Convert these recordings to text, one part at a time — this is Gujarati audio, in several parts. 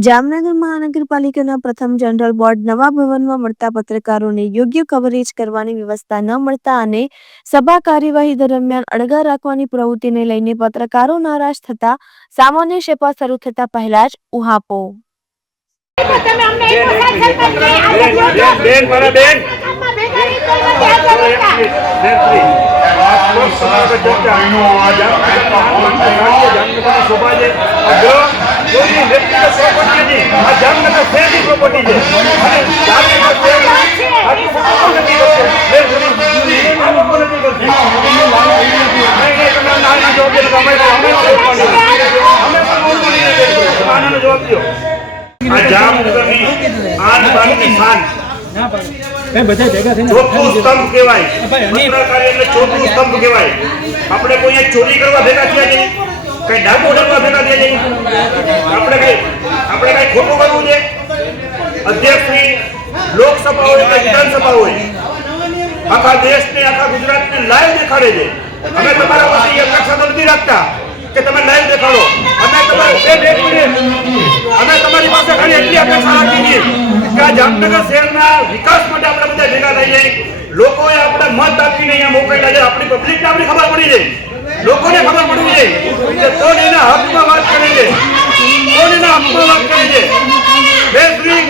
જામનગર મહાનગરપાલિકાના પ્રથમ જનરલ બોર્ડ નવા ભવનમાં મળતા પત્રકારોને યોગ્ય કવરેજ કરવાની વ્યવસ્થા ન મળતા અને સભા કાર્યવાહી દરમિયાન અડગા રાખવાની પ્રવૃત્તિને લઈને પત્રકારો નારાજ થતા સામાન્ય સેવા શરૂ થતા પહેલા જ ઉહાપો શોભા છે કોઈની વ્યક્તિગત પ્રોપર્ટી નથી આ જામનગર શહેરની પ્રોપર્ટી છે. અને જામનગર શહેર આટલું બધું નથી પ્લીઝ, આ લોકો નથી. નહીં, નહીં, દો. અમે અમે અમે પણ બોલવાની નથી કરતું. આનો જવાબ દો આ જામનગરની આન બાનની શાન. બધા ભેગા થઈને ચોથું સ્તંભ કહેવાય. ચોથું સ્તંભ કહેવાય. આપણે કોઈ અહીંયા ચોરી કરવા ભેગા થયા છે કઈ ડાકો ડરવા ભેગા થયા જઈ આપણે કઈ આપણે કઈ ખોટું કરવું છે? અધ્યક્ષની લોકસભા હોય કે વિધાનસભા હોય, આખા દેશને, આખા ગુજરાતને લાઈવ દેખાડે છે. અમે તમારા પાસે અપેક્ષા નથી રાખતા કે તમે લાઈવ દેખાડો. અમે તમારે અમે તમારી પાસે ખાલી એટલી અપેક્ષા રાખી કે આ જામનગર શહેરના વિકાસ માટે આપણે બધા ભેગા થઈ જાય લોકોએ આપણે મત આપીને અહીંયા મોકલેલા છે. આપણી પબ્લિકને આપણી ખબર પડી જાય લોકોને ખબર પડવી જોઈએ કે કોણ એના હકમાં વાત કરે છે? કોણ એના હકમાં વાત કરે છે? બે શ્રી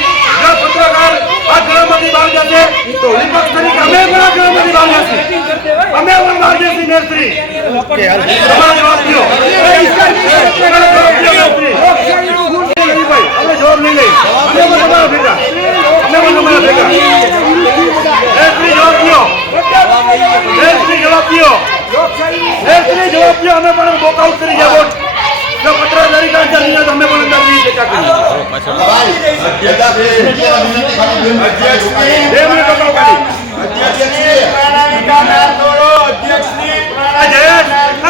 પત્રકાર આ ગૃહમાંથી બહાર જશે તો વિપક્ષ તરીકે અમે પણ આ ગૃહમાંથી બહાર જશે અમે પણ બહાર જશે તમારો જવાબ જવાબ દો મેસ્ત્રી નહીં ભાઈ, અમે જવાબ નહીં લઈ અમે પણ તમારા ભેગા અમે પણ તમારા ભેગા મેસ્ત્રી જવાબ દો મેસ્ત્રી જવાબ દો મેસ્ત્રી જવાબ દો અમે પણ વોકઆઉટ કરી જાય વોટ જો પત્રકારી કાઢ ચાલી તો અમે પણ અંદર કરીએ બે મિનિટ